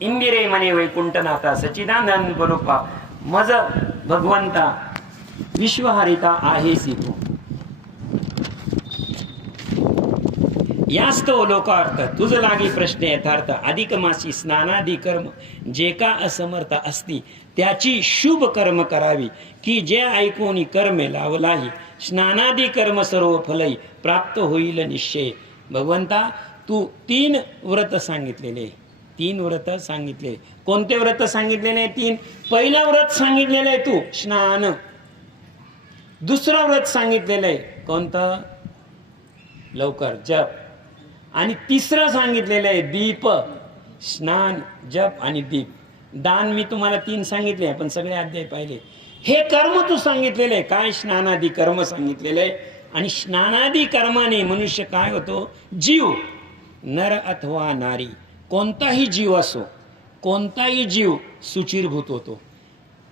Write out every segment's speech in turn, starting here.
इंदिरे म्हणे वैकुंठनाथा सच्चिदानंद स्वरूपा मज भगवंता विश्वहरिता आहेसी तू. यास्तव लोकार्थ तुझ लागी प्रश्न यथार्थ अधिक मासी स्नानादी कर्म जे का असमर्थ असती त्याची शुभ कर्म करावी की जे ऐकून कर्मे लावलाही स्नानादी कर्म सर्व फलई प्राप्त होईल निश्चय. भगवंता तू 3 व्रत सांगितलेले, 3 व्रत सांगितले. कोणते व्रत सांगितलेले? 3. पहिलं व्रत सांगितलेलं आहे तू स्नान. दुसरं व्रत सांगितलेलं आहे कोणतं? लवकर जप. आणि तिसरं सांगितलेलं आहे दीप. स्नान, जप आणि दीप. दान मी तुम्हाला 3 सांगितले पण सगळे अध्याय पाहिले. हे कर्म तू सांगितलेलं आहे काय? स्नानादी कर्म सांगितलेलं आहे. आणि स्नानादी कर्माने मनुष्य काय होतो? जीव, नर अथवा नारी, कोणताही जीव असो, कोणताही जीव सुचिरभूत होतो.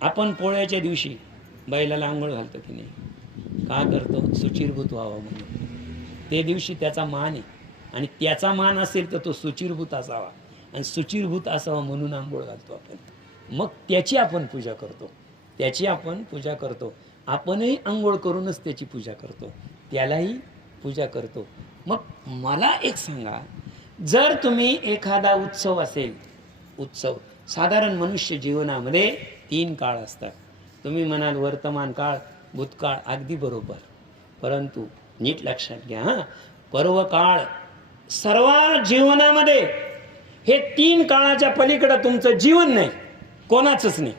आपण पोळ्याच्या दिवशी बैलाला आंघोळ घालतो की नाही? का करतो? सुचिरभूत व्हावं म्हणून. ते दिवशी त्याचा मान आहे आणि त्याचा मान असेल तर तो सुचिरभूत असावा आणि सुचिरभूत असावा म्हणून आंघोळ घालतो आपण. मग त्याची आपण पूजा करतो, त्याची आपण पूजा करतो. आपणही आंघोळ करूनच त्याची पूजा करतो, त्यालाही पूजा करतो. मग मला एक सांगा, जर तुम्ही एखादा उत्सव असेल, उत्सव साधारण मनुष्य जीवनामध्ये 3 काळ असतात. तुम्ही म्हणाल वर्तमान काळ, भूतकाळ, अगदी बरोबर. परंतु नीट लक्षात घ्या, पर्व काळ सर्व जीवनामध्ये हे 3 काळाच्या पलीकडे तुमचं जीवन नाही, कोणाचंच नाही.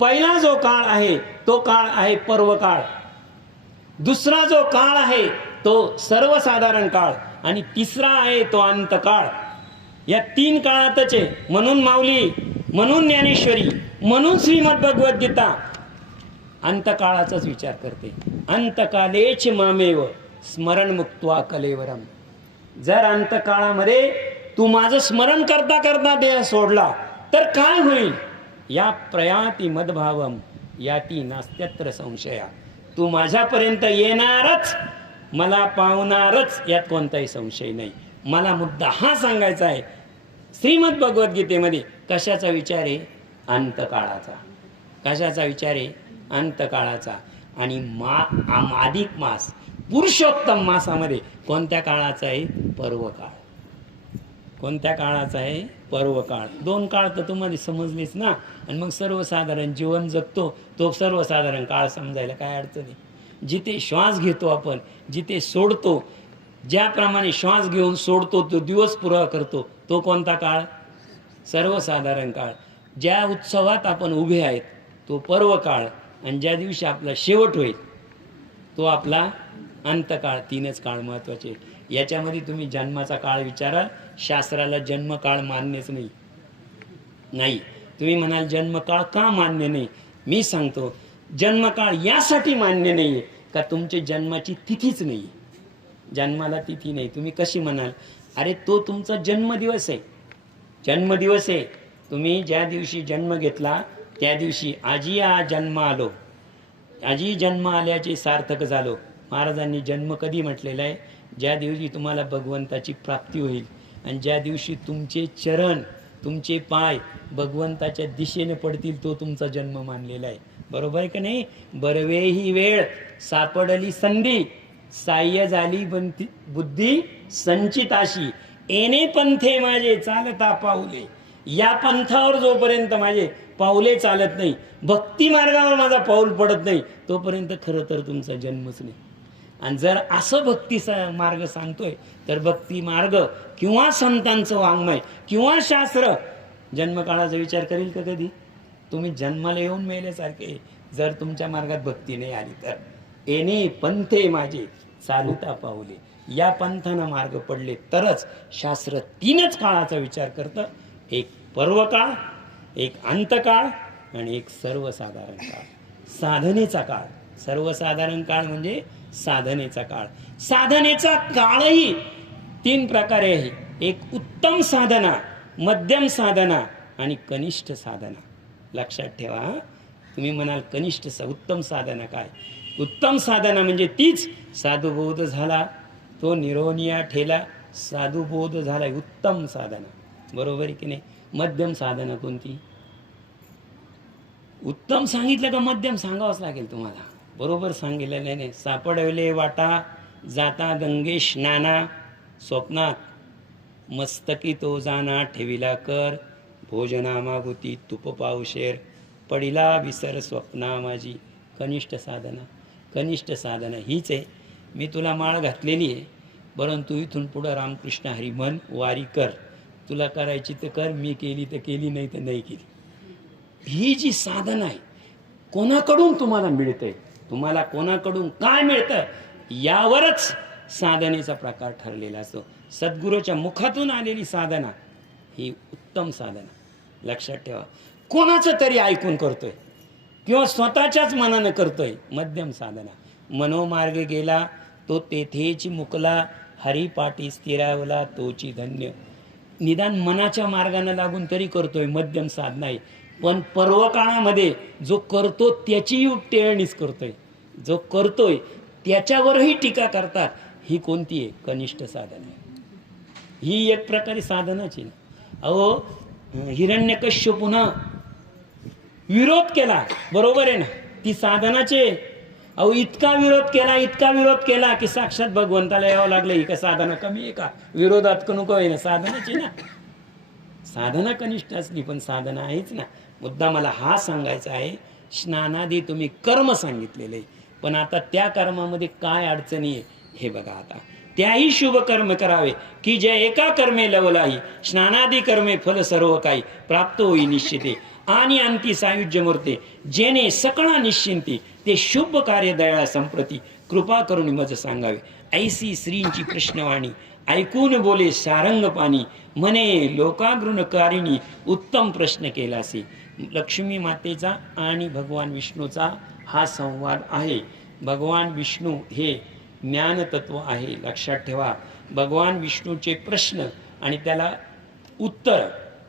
पहिला जो काळ आहे तो काळ आहे पर्व काळ. दुसरा जो काळ आहे तो सर्वसाधारण काळ आणि तिसरा आहे तो अंतकाळ. या 3 काळातच आहे. म्हणून माऊली, म्हणून ज्ञानेश्वरी, म्हणून श्रीमद भगवद्गीता अंतकाळाचाच विचार करते. अंतकालेच मामेव स्मरण मुक्त्वा कलेवरम. जर अंतकाळामध्ये तू माझं स्मरण करता करता देह सोडला तर काय होईल? या प्रयाती मदभावम याती नास्त्यत्र संशया. तू माझ्यापर्यंत येणारच, मला पावणारच, यात कोणताही संशय नाही. मला मुद्दा हा सांगायचा आहे, श्रीमद भगवद्गीतेमध्ये कशाचा विचार आहे? अंतकाळाचा. कशाचा विचार आहे? अंतकाळाचा. आणि अधिक मास, पुरुषोत्तम मासामध्ये कोणत्या काळाचा आहे? पर्व काळ. कोणत्या काळाचा आहे? पर्व काळ. 2 काळ तर तुम्हाला समजलेच ना. आणि मग सर्वसाधारण जीवन जगतो तो सर्वसाधारण काळ समजायला काय अडचण आहे? जिथे श्वास घेतो आपण, जिथे सोडतो, ज्याप्रमाणे श्वास घेऊन सोडतो तो दिवस पुरा करतो, तो कोणता काळ? सर्वसाधारण काळ. ज्या उत्सवात आपण उभे आहेत तो पर्व काळ आणि ज्या दिवशी आपला शेवट होईल तो आपला अंतकाळ. 3च काळ महत्वाचे. याच्यामध्ये तुम्ही जन्माचा काळ विचाराल, शास्त्राला जन्मकाळ मान्यच नाही. नाही, तुम्ही म्हणाल जन्मकाळ का मान्य नाही? मी सांगतो, जन्मकाळ यासाठी मान्य नाही का तुमची जन्माची तिथीच नाही. जन्माला तिथी नाही. तुम्ही कशी म्हणाल? अरे तो तुमचा जन्मदिवस आहे, जन्मदिवस आहे. तुम्ही ज्या दिवशी जन्म घेतला त्या दिवशी आजी आ जन्म आलो, आजी जन्म आल्याचे सार्थक झालो. महाराजांनी जन्म कधी म्हटलेला आहे? ज्या दिवशी तुम्हाला भगवंताची प्राप्ती होईल आणि ज्या दिवशी तुमचे चरण, तुमचे पाय भगवंताच्या दिशेने पडतील तो तुमचा जन्म मानलेला आहे. बरोबर आहे का नाही? बरवे ही वेळ सापडली संधी, साह्य झाली बुद्धी संचिताशी, एने पंथे माझे चालता पाऊले. या पंथावर जोपर्यंत माझे पाऊले चालत नाही, भक्ती मार्गावर माझा पाऊल पडत नाही, तोपर्यंत खरं तर तुमचा जन्मच नाही. आणि जर असं भक्तीचा मार्ग सांगतोय तर भक्ती मार्ग किंवा संतांचं वाङ्मय किंवा शास्त्र जन्मकाळाचा विचार करेल का कधी? तुम्ही जन्माला येऊन मेल्यासारखे जर तुमच्या मार्गात भक्ती नाही आली तर. एने पंथे माझे चालता पाऊले, या पंथानं मार्ग पडले तरच शास्त्र 3च काळाचा विचार करतं. एक पर्व काळ, एक अंतकाळ आणि एक सर्वसाधारण काळ, साधनेचा काळ. सर्वसाधारण काळ म्हणजे साधनेचा काळ. साधनेचा काळही 3 प्रकारे आहे. एक उत्तम साधना, मध्यम साधना आणि कनिष्ठ साधना. लक्षात ठेवा. तुम्ही म्हणाल कनिष्ठ उत्तम साधना काय? उत्तम साधना म्हणजे तीच साधुबोध झाला, तो निरोनिया ठेला, साधुबोध झाला उत्तम साधना. बरोबर आहे की नाही? मध्यम साधना कोणती? उत्तम सांगितलं का मध्यम सांगावंच लागेल तुम्हाला. बरोबर सांगितलं नाही. सापडवले वाटा जाता गंगेश नाना, स्वप्नात मस्तकी तो जाना ठेविला कर, भोजना मागुती तुप पावशेर, पडिला विसर स्वप्ना माझी. कनिष्ठ साधना, कनिष्ठ साधना हीच आहे. मी तुला माळ घातलेली आहे, परंतु इथून पुढं रामकृष्ण हरी म्हण, वारी कर. तुला करायची तर कर, मी केली तर केली, नाही तर नाही केली. ही जी साधना आहे, कोणाकडून तुम्हाला मिळतंय, तुम्हाला कोणाकडून काय मिळतं, यावरच साधनेचा प्रकार ठरलेला असतो. सद्गुरूच्या मुखातून आलेली साधना ही उत्तम साधना. लक्षात ठेवा. कोणाचं तरी ऐकून करतोय किंवा स्वतःच्याच मनानं करतोय, मध्यम साधना. मनोमार्ग गेला तो तेथेची मुकला, हरिपाठी स्थिरावला तोची धन्य. निदान मनाच्या मार्गाने लागून तरी करतोय, मध्यम साधना आहे. पण पर्वकाळामध्ये जो करतो त्याची टेळणीच करतोय, जो करतोय त्याच्यावरही टीका करतात. ही कोणती आहे? कनिष्ठ साधना आहे. ही एक प्रकारे साधनाच आहे. अहो, हिरण्यकश्यपूनं विरोध केला, बरोबर आहे ना, ती साधनाचे. अहो, इतका विरोध केला की साक्षात भगवंताला यावं लागलं. ही का साधना कमी आहे का? विरोधात नको आहे ना, साधनाची ना. साधना कनिष्ठ असली पण साधना आहेच ना. मुद्दा मला हा सांगायचा आहे, स्नानादी तुम्ही कर्म सांगितलेले, पण आता त्या कर्मामध्ये काय अडचणी आहे हे बघा. आता त्याही शुभ कर्म करावे की जे एका कर्मे लवलाही, स्नानादी कर्मे फल सर्व काही प्राप्त होई निश्चिते, आणि अंती सायुज्य मूर्ते जेणे सकळा निश्चिंती, ते शुभ कार्य दया संप्रती कृपा करून मज सांगावे. ऐसी श्रींची प्रश्नवाणी ऐकून बोले सारंग पाणी, म्हणे लोकागृणकारिणी उत्तम प्रश्न केलासी. लक्ष्मी मातेचा आणि भगवान विष्णूचा हा संवाद आहे. भगवान विष्णू हे ज्ञानतत्व आहे. लक्षात ठेवा. भगवान विष्णूचे प्रश्न आणि त्याला उत्तर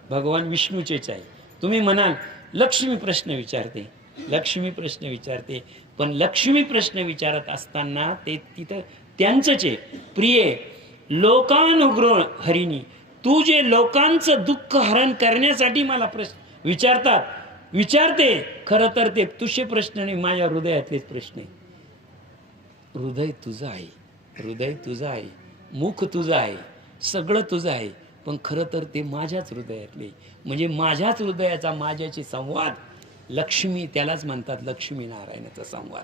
भगवान विष्णूचेच आहे. तुम्ही म्हणाल लक्ष्मी प्रश्न विचारते, लक्ष्मी प्रश्न विचारते, पण लक्ष्मी प्रश्न विचारत असताना ते तिथं त्यांचंच आहे. प्रिये लोकानुग्रह हरिणी, तू जे लोकांचं दुःख हरण करण्यासाठी मला प्रश्न विचारते, खरं तर ते तुझे प्रश्न नाही, माझ्या हृदयातलेच प्रश्न आहे. हृदय तुझं आहे, हृदय तुझं आहे, मुख तुझं आहे, सगळं तुझं आहे, पण खरं तर ते माझ्याच हृदयातले. म्हणजे माझ्याच हृदयाचा माझ्याशी संवाद. लक्ष्मी त्यालाच म्हणतात लक्ष्मी नारायणाचा संवाद.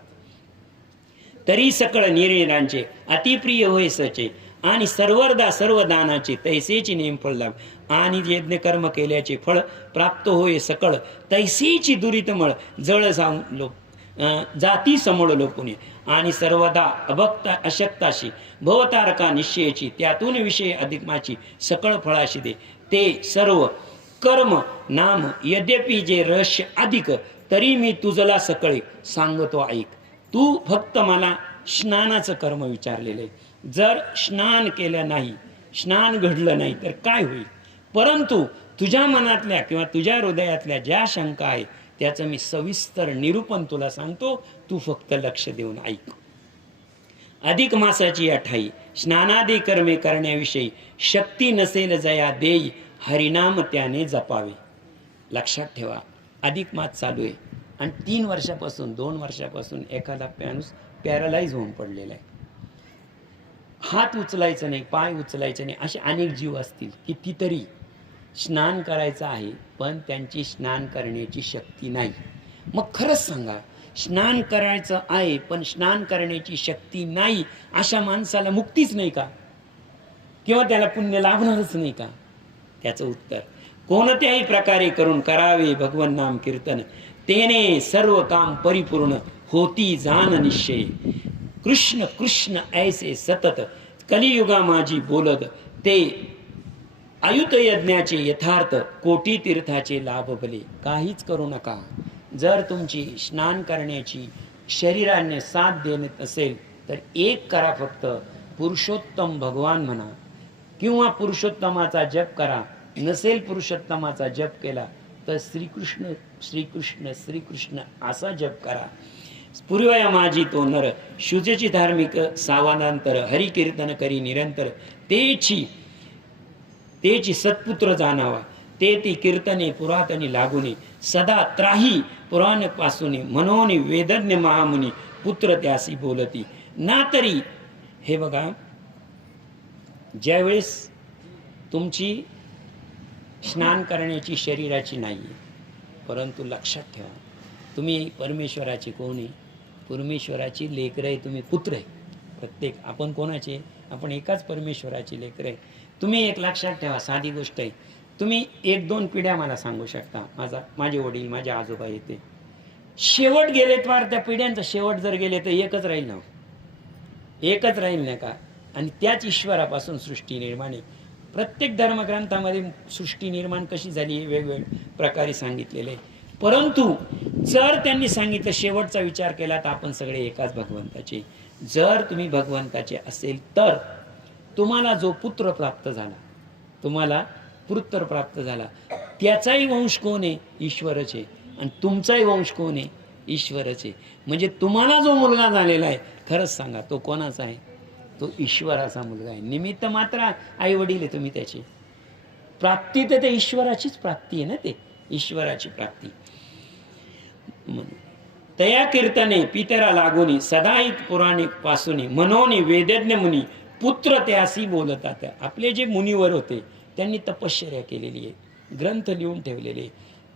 तरी सकळ निरेरांचे अतिप्रिय होय सचे, आणि सर्वदा सर्व दानाचे तैसेची नेमफळ लाभ, आणि यज्ञ कर्म केल्याचे फळ प्राप्त होय सकळ तैसेची दुरितमळ जळ जाती समोळ लोपुणे, आणि सर्वदा अभक्त अशक्ताशी भवतारका निश्चयाची, त्यातून विषय अधिकमाची सकळ फळाशी दे. ते सर्व कर्म नाम यद्यपि जे रहस्य अधिक, तरी मी तुझला सकळे सांगतो ऐक. तू फक्त मला स्नानाचं कर्म विचारलेलं आहे. जर स्नान केलं नाही, स्नान घडलं नाही तर काय होईल? परंतु तुझ्या मनातल्या किंवा तुझ्या हृदयातल्या ज्या शंका आहे त्याचं मी सविस्तर निरूपण तुला सांगतो. तू फक्त लक्ष देऊन ऐक. अधिक मासाची 28 स्नानादी कर्मे करण्याविषयी शक्ती नसेल जया देई, हरिनाम त्याने जपावे. लक्षात ठेवा. अधिक मास चालू आहे आणि 3 वर्षापासून 2 वर्षापासून एखादा माणूस पॅरालाइज होऊन पडलेला आहे. हात उचलायचं नाही, पाय उचलायचं नाही, असे अनेक जीव असतील की ती तरी स्नान करायचं आहे पण त्यांची स्नान करण्याची शक्ती नाही. मग खरंच सांगा, स्नान करायचं आहे पण स्नान करण्याची शक्ती नाही अशा माणसाला मुक्तीच नाही का? किंवा त्याला पुण्य लाभणारच नाही का? त्याचं उत्तर, कोणत्याही प्रकारे करून करावे भगवन नाम कीर्तन, तेने सर्व काम परिपूर्ण होती जाण निश्चय. कृष्ण कृष्ण ऐसे सतत कलियुगा माझी बोलत, ते आयुत यज्ञाचे यथार्थ कोटी तीर्थाचे लाभ भले. काहीच करू नका. जर तुमची स्नान करण्याची शरीराने साथ देत असेल तर एक करा, फक्त पुरुषोत्तम भगवान म्हणा किंवा पुरुषोत्तमाचा जप करा. नसेल पुरुषोत्तमाचा जप केला तर श्रीकृष्ण श्रीकृष्ण श्रीकृष्ण असा जप करा. पूर्वया माझी तो नर शुचेची धार्मिक सावानांतर, हरिकीर्तन करी निरंतर, तेची तेची सत्पुत्र जाणावा, ते ती कीर्तने पुरातनी लागुनी, सदा त्राही पुराण पासूनी, मनोनी वेदज्ञ महामुनी, पुत्र त्यासी बोलती ना तरी. हे बघा, ज्यावेळेस तुमची स्नान करण्याची शरीराची नाही आहे, परंतु लक्षात ठेवा, तुम्ही परमेश्वराची कोण आहे? परमेश्वराची लेकरं आहे, तुम्ही पुत्र आहे. प्रत्येक आपण कोणाचे? आपण एकाच परमेश्वराची लेकरं आहे. तुम्ही एक लक्षात ठेवा, साधी गोष्ट आहे. तुम्ही 1-2 पिढ्या मला सांगू शकता, माझे वडील, माझे आजोबा येते, शेवट गेले तर त्या पिढ्यांचा शेवट जर गेले तर एकच राहील ना, एकच राहील नाही का? आणि त्याच ईश्वरापासून सृष्टी निर्माण आहे. प्रत्येक धर्मग्रंथामध्ये सृष्टी निर्माण कशी झाली हे वेगवेगळ्या प्रकारे सांगितलेले आहे. परंतु जर त्यांनी सांगितलं शेवटचा विचार केला तर आपण सगळे एकाच भगवंताचे. जर तुम्ही भगवंताचे असेल तर तुम्हाला जो पुत्र प्राप्त झाला, तुम्हाला पुत्र प्राप्त झाला, त्याचाही वंश कोण आहे? ईश्वरच आहे. आणि तुमचाही वंश कोण आहे? ईश्वरच आहे. म्हणजे तुम्हाला जो मुलगा झालेला आहे, खरंच सांगा तो कोणाचा आहे? तो ईश्वराचा मुलगा आहे. निमित्त मात्र आई वडील आहे तुम्ही त्याचे. प्राप्ती तर ते ईश्वराचीच प्राप्ती आहे ना, ते ईश्वराची प्राप्ती. तया कीर्तने पितरा लागुनी, सदाईत पुराणिक पासूनी, मनोनी वेदज्ञ मुनी, पुत्र त्यासी बोलतात. आपले जे मुनिवर होते त्यांनी तपश्चर्या केलेली आहे, ग्रंथ लिहून ठेवलेले.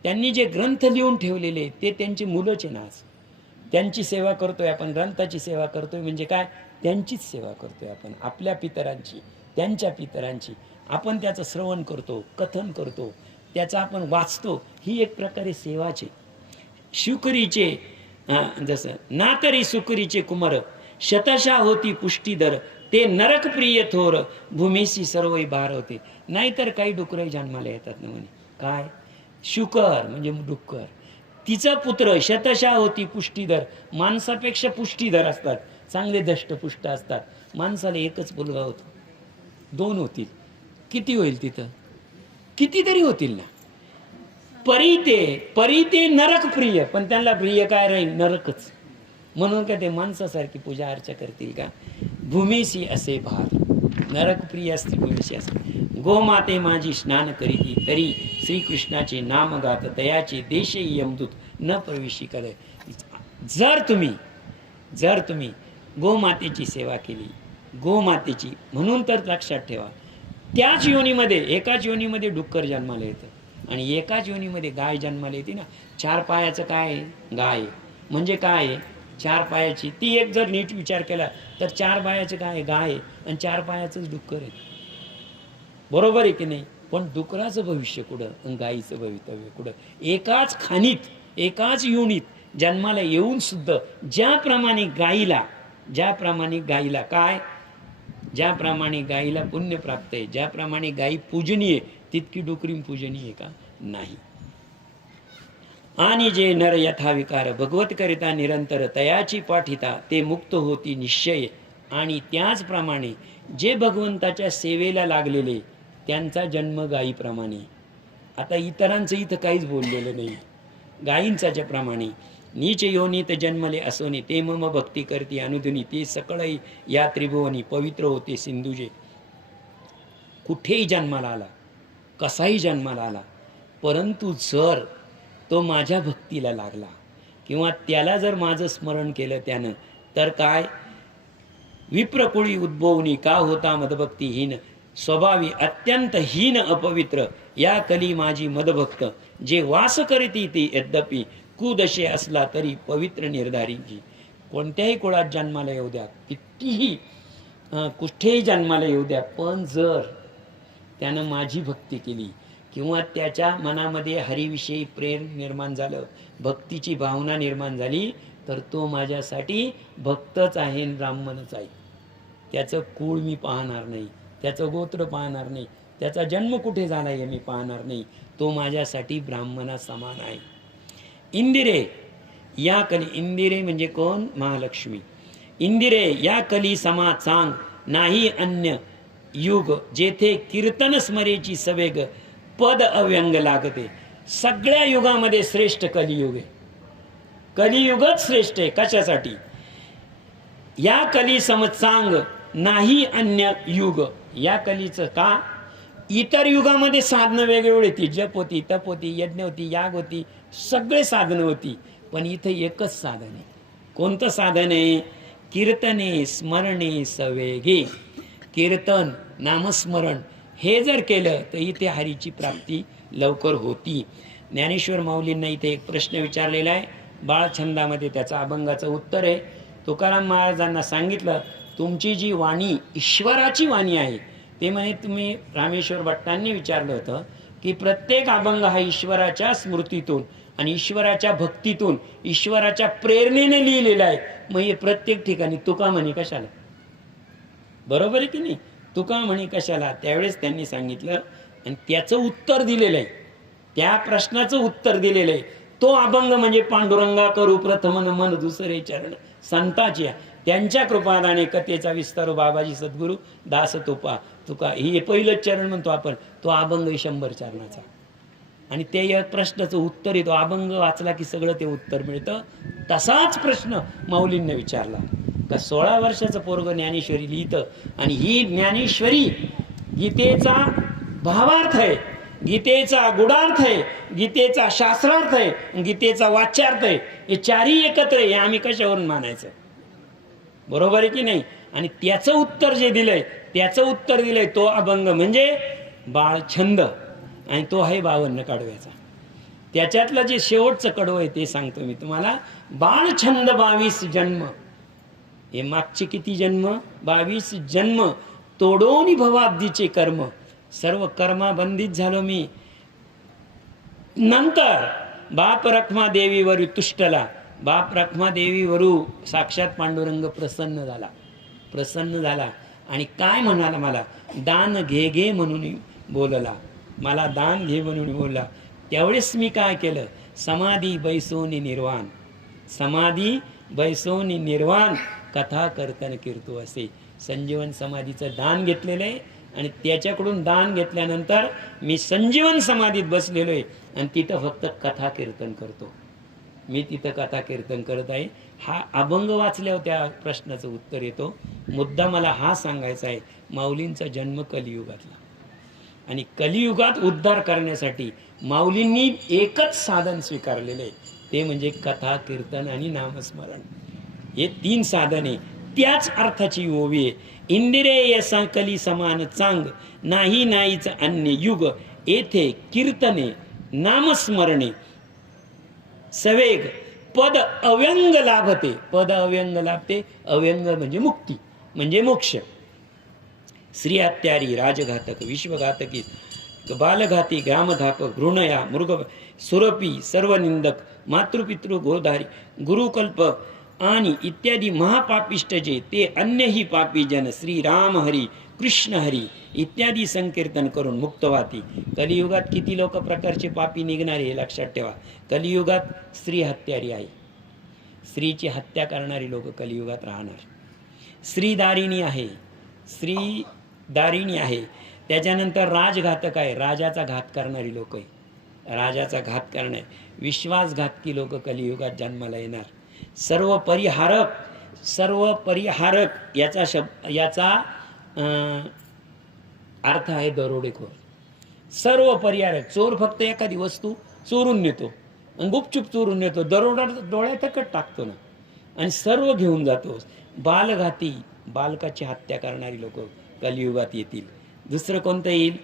त्यांनी जे ग्रंथ लिहून ठेवलेले ते त्यांची मुलंच आहे ना. आज त्यांची सेवा करतोय आपण, ग्रंथाची सेवा करतोय म्हणजे काय? त्यांचीच सेवा करतोय आपण, आपल्या पितरांची, त्यांच्या पितरांची. आपण त्याचं श्रवण करतो, कथन करतो, त्याचं आपण वाचतो, ही एक प्रकारे सेवाचे. शुकरीचे जसं ना तरी सुकरीचे कुमार, शतशा होती पुष्टीधर, ते नरक प्रिय थोर, भूमीशी सर्वही भार होते. नाहीतर काही डुकरही जन्माला येतात ना म्हणे. काय? शुकर म्हणजे डुक्कर, तिचा पुत्र शतशा होती पुष्टीधर, माणसापेक्षा पुष्टीधर असतात, चांगले दष्टपुष्ट असतात. माणसाला एकच मुलगा होतो, 2 होतील, किती होईल तिथं? कितीतरी होतील ना. परिते नरक प्रिय, पण त्यांना प्रिय काय राहील? नरकच. म्हणून का ते माणसासारखी पूजा अर्चा करतील का? भूमीशी असे भार, नरक प्रिय असतील भूमीशी असे. गोमाते माझी स्नान करीती, तरी श्रीकृष्णाचे नाम गात, तयाचे देशे यमदूत न प्रवेशी करे. जर तुम्ही गोमातेची सेवा केली, गोमातेची, म्हणून तर लक्षात ठेवा, त्याच योनीमध्ये, एकाच योनीमध्ये डुक्कर जन्माला येतं आणि एकाच योनीमध्ये गाय जन्माला येते ना. 4 पायाचं काय आहे? गाय. म्हणजे काय आहे? 4 पायाची. ती एक जर नीट विचार केला तर 4 पायाचं काय आहे? गाय. आणि 4 पायाचंच डुक्कर आहे. बरोबर आहे की नाही? पण डुकराचं भविष्य कुठं आणि गायीचं भवितव्य कुठं? एकाच खाणीत, एकाच योनीत जन्माला येऊन सुद्धा ज्याप्रमाणे गायीला काय, ज्याप्रमाणे गायीला पुण्य प्राप्त आहे, ज्याप्रमाणे गायी पूजनीय, तितकी डुकरी पूजनीय आहे का? नाही. आणि जे नर यथाविकार भगवत करिता निरंतर तयाची पाठिता, ते मुक्त होती निश्चय. आणि त्याचप्रमाणे जे भगवंताच्या सेवेला लागलेले त्यांचा जन्म गायीप्रमाणे. आता इतरांचं इथं काहीच बोललेलं नाही. गायींचाच्या प्रमाणे नीच योनीत जन्मले असोनी, ते मम भक्ती करती अनुदिनी, ते सकळही या त्रिभुवनी पवित्र होते सिंधुजे. कुठेही जन्माला आला, कसाही जन्माला आला, परंतु जर तो माझ्या भक्तीला लागला किंवा त्याला जर माझं स्मरण केलं त्यानं, तर काय? विप्रकुळी उद्भवनी का होता मदभक्तीहीन, स्वभावी अत्यंत हीन अपवित्र, या कली माझी मदभक्त, जे वास करीती ते यद्यपि कुदशे असला तरी पवित्र निर्धारीची. कोणत्याही कुळात जन्माला येऊ द्या, कितीही कुठेही जन्माला येऊ द्या, पण जर त्यानं माझी भक्ती केली किंवा त्याच्या मनामध्ये हरिविषयी प्रेम निर्माण झालं, भक्तीची भावना निर्माण झाली, तर तो माझ्यासाठी भक्तच आहे, ब्राह्मणच आहे. त्याचं कुळ मी पाहणार नाही, त्याचं गोत्र पाहणार नाही, त्याचा जन्म कुठे झाला हे मी पाहणार नाही. तो माझ्यासाठी ब्राह्मणा समान आहे. इंदिरे या कली, इंदिरे म्हणजे कोण? महालक्ष्मी. इंदिरे या कली समा चांग, नाही अन्य युग, जेथे कीर्तन स्मरेची सवेग, पद अव्यंग लागते. सगळ्या युगामध्ये श्रेष्ठ कलियुग आहे. कलियुगच श्रेष्ठ आहे. कशासाठी? या कली समचांग, नाही अन्य युग. या कलीचं का? इतर युगामध्ये साधनं वेगवेगळी होती, जप होती, तप होती, यज्ञ होती, याग होती, सगळे साधनं होती. पण इथं एकच साधन आहे. कोणतं साधन आहे? कीर्तने स्मरणे सवेगे. कीर्तन, नामस्मरण हे जर केलं तर इथे हरीची प्राप्ती लवकर होती. ज्ञानेश्वर माऊलींना इथे एक प्रश्न विचारलेला आहे बाळछंदामध्ये, त्याचा अभंगाचं उत्तर आहे. तुकाराम महाराजांना सांगितलं, तुमची जी वाणी ईश्वराची वाणी आहे, ते म्हणे तुम्ही रामेश्वर भट्टांनी विचारलं होतं की प्रत्येक अभंग हा ईश्वराच्या स्मृतीतून आणि ईश्वराच्या भक्तीतून, ईश्वराच्या प्रेरणेने लिहिलेला आहे. मग हे प्रत्येक ठिकाणी तुका म्हणे कशाला? बरोबर आहे की नाही? तुका म्हणे कशाला? त्यावेळेस त्यांनी सांगितलं आणि त्याचं उत्तर दिलेलं आहे, त्या प्रश्नाचं उत्तर दिलेलं आहे. तो अभंग म्हणजे पांडुरंगा करू प्रथम नमन दुसरे चरण संताची, त्यांच्या कृपादाने कथेचा विस्तारू बाबाजी सद्गुरू दास तुपा तुका, हे पहिलंच चरण म्हणतो आपण. तो अभंग 100 चरणाचा आणि ते या प्रश्नाचं उत्तर आहे. तो अभंग वाचला की सगळं ते उत्तर मिळतं. तसाच प्रश्न माऊलींनी विचारला का 16 वर्षाचं पोरग ज्ञानेश्वरी लिहितं आणि ही ज्ञानेश्वरी गीतेचा भावार्थ आहे, गीतेचा गुडार्थ आहे, गीतेचा शास्त्रार्थ आहे, गीतेचा वाच्यार्थ आहे. हे चारही एकत्र आहे. हे आम्ही कशावरून मानायचं? बरोबर आहे की नाही? आणि त्याचं उत्तर जे दिलंय, त्याचं उत्तर दिलंय तो अभंग म्हणजे बाळछंद, आणि तो आहे 52 कडव्याचा. त्याच्यातलं जे शेवटचं कडवं आहे ते सांगतो मी तुम्हाला. बाळछंद 22 जन्म. हे मागचे किती जन्म? 22 जन्म. तोडोनी भवाब्दीचे कर्म. सर्व कर्माबंधित झालो मी. नंतर बाप रखमा देवीवर तुष्टला. बाप रखमा देवीवरू साक्षात पांडुरंग प्रसन्न झाला, प्रसन्न झाला आणि काय म्हणाला? मला दान घे घे म्हणून बोलला, मला दान घे म्हणून बोलला. त्यावेळेस मी काय केलं? समाधी बैसोनी निर्वाण, समाधी बैसोनी निर्वाण कथा कर्तन कीर्तू असे संजीवन समाधीचं दान घेतलेलं आहे. आणि त्याच्याकडून दान घेतल्यानंतर मी संजीवन समाधीत बसलेलो आहे आणि तिथं फक्त कथा कीर्तन करतो. मी तिथं कथा कीर्तन करत आहे. हा अभंग वाचल्यावर त्या प्रश्नाचं उत्तर येतो. मुद्दा मला हा सांगायचा आहे, माऊलींचा जन्म कलियुगातला आणि कलियुगात उद्धार करण्यासाठी माऊलींनी एकच साधन स्वीकारलेलं आहे, ते म्हणजे कथा कीर्तन आणि नामस्मरण. हे 3 साधने त्याच अर्थाची ओवी आहे. इंदिरे कली समान चांग नाही नाहीच अन्य युग, येथे कीर्तने नामस्मरणे सवेग पद अव्यंग लाभते. पद अव्यंग लाभते. अव्यंग म्हणजे मुक्ती, म्हणजे मोक्ष. श्री हत्यारी राजघातक विश्वघातकी बालघाती ग्रामधापक घृणया मृग सुरपी सर्वनिंदक मातृपितृ गोधारी गुरुकल्प आणि इत्यादी महापापिष्ट जे ते अन्यही पापी जन श्री राम हरी कृष्ण हरी इत्यादी संकीर्तन करून मुक्त व्हाती. कलियुगात किती लोक प्रकारचे पापी निघणारे हे लक्षात ठेवा. कलियुगात स्त्री हत्यारी आहे, स्त्रीची हत्या करणारी लोक कलियुगात राहणार. स्त्री दारिणी आहे, स्त्री दारिणी आहे. त्याच्यानंतर राजघातक आहे, राजाचा घात करणारी लोक आहे, राजाचा घात करणारे. विश्वासघातकी लोक कलियुगात जन्माला येणार. सर्व परिहारक, सर्व परिहारक याचा अर्थ आहे दरोडेखोर. सर्व परिहारक. चोर फक्त एखादी वस्तू चोरून नेतो आणि गुपचूप चोरून नेतो, दरोडा डोळ्यातकट टाकतो ना आणि सर्व घेऊन जातो. बालघाती, बालकाची हत्या करणारी लोक कलियुगात येतील. दुसरं कोणतं येईल?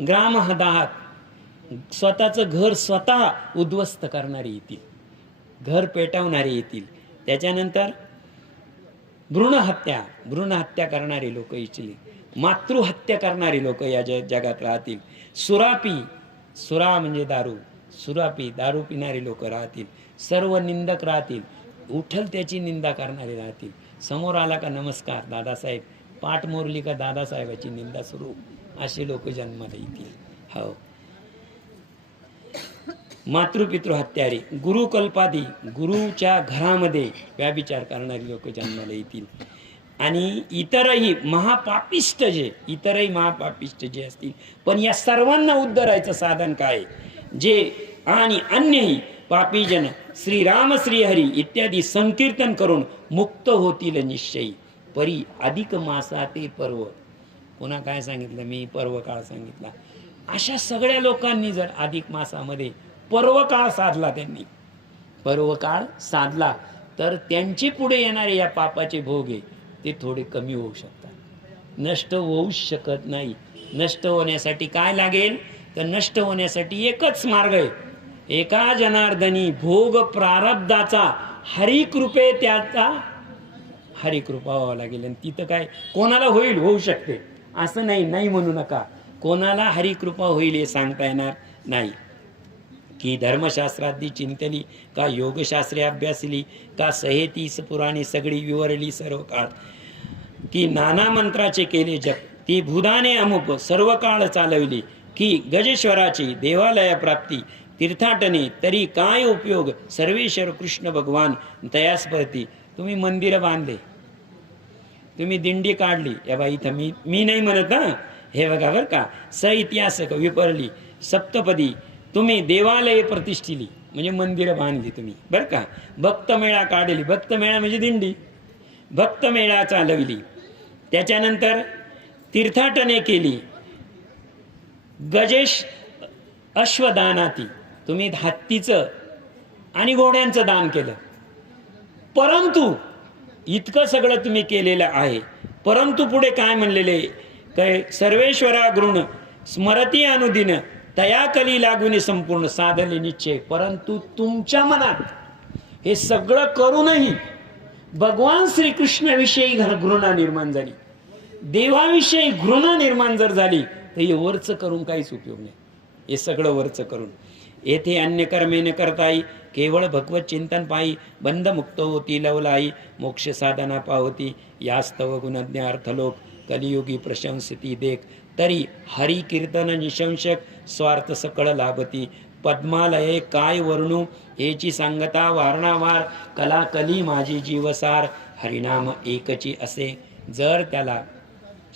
ग्रामहदाहक, स्वतःचं घर स्वतः उद्ध्वस्त करणारे येतील, घर पेटवणारे येतील. त्याच्यानंतर भ्रूणहत्या, भ्रूणहत्या करणारे लोक येतील. मातृहत्या करणारे लोक या जगात राहतील. सुरापी, सुरा म्हणजे दारू, सुरापी दारू पिणारे लोक राहतील. सर्व निंदक राहतील, उठल त्याची निंदा करणारे राहतील. समोर आला का नमस्कार दादासाहेब, पाठ मोरली का दादासाहेबाची निंदा सुरू, असे लोक जन्माला येतील. हो. मातृपितृ हत्यारे, गुरुकल्पादी, गुरुच्या घरामध्ये व्याभिचार करणारी लोक जन्माला येतील. आणि इतरही महापापिष्ट जे, इतरही महापापिष्ट जे असतील. पण या सर्वांना उद्धरायचं साधन काय? जे आणि अन्यही पापीजन श्रीराम श्रीहरी इत्यादी संकीर्तन करून मुक्त होतील निश्चयी. परी अधिक मासा ते पर्व. पुन्हा काय सांगितलं मी, पर्वकाळ सांगितला. अशा सगळ्या लोकांनी जर अधिक मासामध्ये पर्वकाळ साधला, त्यांनी पर्वकाळ साधला, तर त्यांचे पुढे येणारे या पापाचे भोग आहे ते थोडे कमी होऊ शकतात. नष्ट होऊच शकत नाही. नष्ट होण्यासाठी काय लागेल, तर नष्ट होण्यासाठी एकच मार्ग आहे. एका जनार्दनी भोग प्रारब्धाचा हरिकृपे त्याचा हरिकृपा व्हावा लागेल. आणि तिथं काय कोणाला होईल, होऊ शकते असं नाही, नाही म्हणू नका. कोणाला हरिकृपा होईल हे सांगता येणार नाही. की धर्मशास्त्रादी चिंतली, का योगशास्त्रे अभ्यासली, का सहेतीस पुराणे सगळी विवरली सर्व काळ, की नाना मंत्राचे केले जप, ती भूदाने अमुप सर्व काळ चालवली, की गजेश्वराची देवालय प्राप्ती तीर्थाटने तरी काय उपयोग, सर्वेश्वर कृष्ण भगवान तयास्पर्ती. तुम्ही मंदिरं बांधले, तुम्ही दिंडी काढली, या बाई इथं मी नाही म्हणत ना, हे बघा बरं का, स इतिहासक विपरली सप्तपदी, तुम्ही देवालय प्रतिष्ठिली म्हणजे मंदिरं बांधली तुम्ही बरं का. भक्तमेळा काढली, भक्तमेळा म्हणजे दिंडी, भक्तमेळा चालवली. त्याच्यानंतर तीर्थाटने केली, गजेश अश्वदानाती, तुम्ही हत्तीचं आणि घोड्यांचं दान केलं. परंतु इतकं सगळं तुम्ही केलेलं आहे, परंतु पुढे काय म्हणलेले, काय सर्वेश्वरा गृण स्मरती अनुदिन तया कली लागून संपूर्ण साधले निश्चय. परंतु तुमच्या मनात हे सगळं करूनही भगवान श्रीकृष्णाविषयी घृणा निर्माण झाली, देवाविषयी घृणा निर्माण जर झाली, तर हे वरचं करून काहीच उपयोग नाही. हे सगळं वरचं करून येथे अन्य कर्मे न करताई, केवळ भगवत चिंतन पायी बंध मुक्त होती लवलाई, मोक्ष साधना पावती यास्तव गुणज्ञ अर्थलोक, कलियुगी प्रशंसिती देख, तरी हरी कीर्तन निशंशक स्वार्थ सकळ लाभती. पद्मालये काय वर्णू हेची सांगता वारणावार, कला कली माझी जीवसार, हरिनाम एकची असे. जर त्याला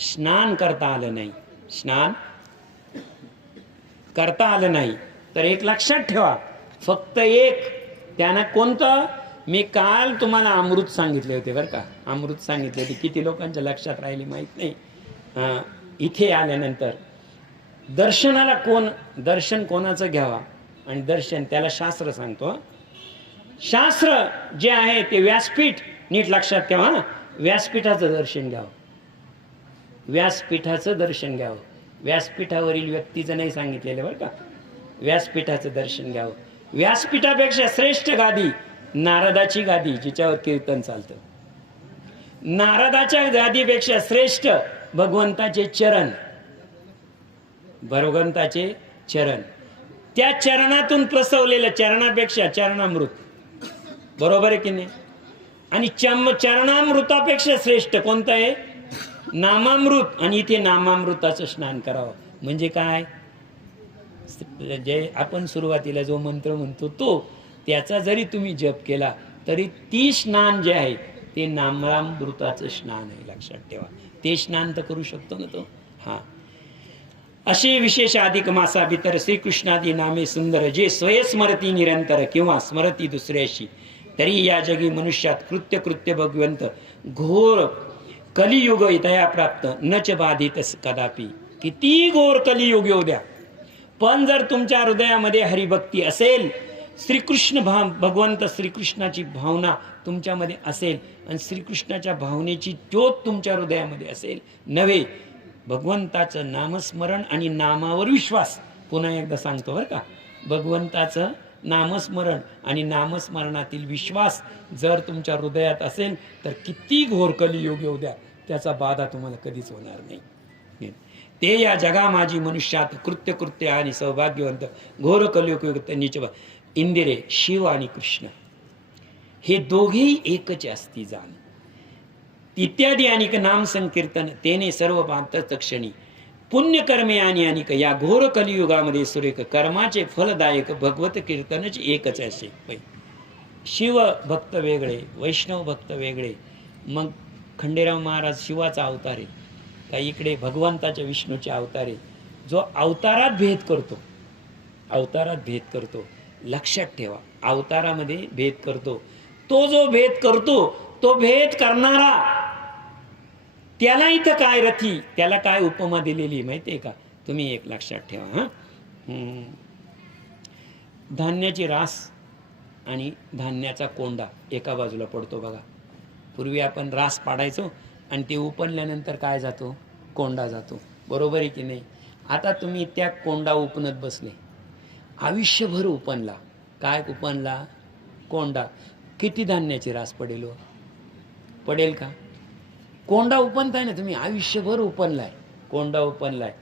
स्नान करता आलं नाही, स्नान करता आलं नाही, तर एक लक्षात ठेवा, फक्त एक त्यानं कोणतं, मी काल तुम्हाला अमृत सांगितले होते बरं का, अमृत सांगितले होते, किती लोकांच्या लक्षात राहिले माहीत नाही. इथे आल्यानंतर दर्शनाला दर्शन कोणाचं घ्यावा, आणि दर्शन त्याला शास्त्र सांगतो. शास्त्र जे आहे ते व्यासपीठ, नीट लक्षात ठेवा, व्यासपीठाचं दर्शन घ्यावं, व्यासपीठाचं दर्शन घ्यावं. व्यासपीठावरील व्यक्तीचं नाही सांगितलेलं बरं का, व्यासपीठाचं दर्शन घ्यावं. व्यासपीठापेक्षा श्रेष्ठ गादी नारदाची गादी, जिच्यावर कीर्तन चालतं. नारदाच्या गादीपेक्षा श्रेष्ठ भगवंताचे चरण, भगवंताचे चरण, त्या चरणातून प्रसवलेलं, चरणापेक्षा चरणामृत, बरोबर आहे की नाही. आणि चरणामृतापेक्षा श्रेष्ठ कोणतं आहे, नामामृत. आणि इथे नामामृताचं स्नान करावं. म्हणजे काय, जे आपण सुरुवातीला जो मंत्र म्हणतो तो, त्याचा जरी तुम्ही जप केला तरी ती स्नान जे आहे ते नामामृताचं स्नान आहे, लक्षात ठेवा. ते स्नान तर करू शकतो ना तो. हा, असे विशेष अधिक मासाभितर श्रीकृष्णादी नामे सुंदर, जे स्वय स्मरती निरंतर किंवा स्मरती दुसऱ्याशी, तरी या जगी मनुष्यात कृत्य भगवंत घोर कलियुग इतया प्राप्त नच बाधित कदापि. किती घोर कलियुग येऊ द्या, पण जर तुमच्या हृदयामध्ये हरिभक्ती असेल, श्रीकृष्ण भगवंत श्रीकृष्णाची भावना तुमच्यामध्ये असेल, आणि श्रीकृष्णाच्या भावनेची ज्योत तुमच्या हृदयामध्ये असेल नव्हे, भगवंताचं नामस्मरण आणि नामावर विश्वास. पुन्हा एकदा सांगतो बरं का, भगवंताचं नामस्मरण आणि नामस्मरणातील विश्वास जर तुमच्या हृदयात असेल, तर किती घोर कलियुग येऊ द्या, त्याचा बाधा तुम्हाला कधीच होणार नाही. ते या जगा माझी मनुष्यात कृत्य आणि सौभाग्यवंत घोर कलियुग नीच इंदिरे शिव आणि कृष्ण हे दोघेही एकच असती जाण इत्यादी अनेक नाम संकीर्तन तेने सर्व पांत क्षणी पुण्यकर्मे आणि अनेक या घोर कलियुगामध्ये सुरेख कर्माचे फलदायक भगवत कीर्तनच एकच असे. शिव भक्त वेगळे, वैष्णव भक्त वेगळे. मग खंडेराव महाराज शिवाचा अवतार आहे का, इकडे भगवंताच्या विष्णूचे अवतार आहे. जो अवतारात भेद करतो, अवतारात भेद करतो, लक्षात ठेवा, अवतारामध्ये भेद करतो. तो जो भेद करतो, तो भेद करणारा त्याला इथं काय रथी, त्याला काय उपमा दिलेली माहितीये का? तुम्ही एक लक्षात ठेवा. धान्याची रास आणि धान्याचा कोंडा एका बाजूला पडतो बघा. पूर्वी आपण रास पाडायचो आणि ते उपनल्यानंतर काय जातो? कोंडा जातो. बरोबर आहे की नाही? आता तुम्ही त्या कोंडा उपनत बसले, आयुष्यभर उपनला. काय उपनला? कोंडा. किती धान्याची रास पडेल हो? पडेल का? कोंडा उपनताय ना तुम्ही, आयुष्यभर उपनलाय, कोंडा उपनलाय,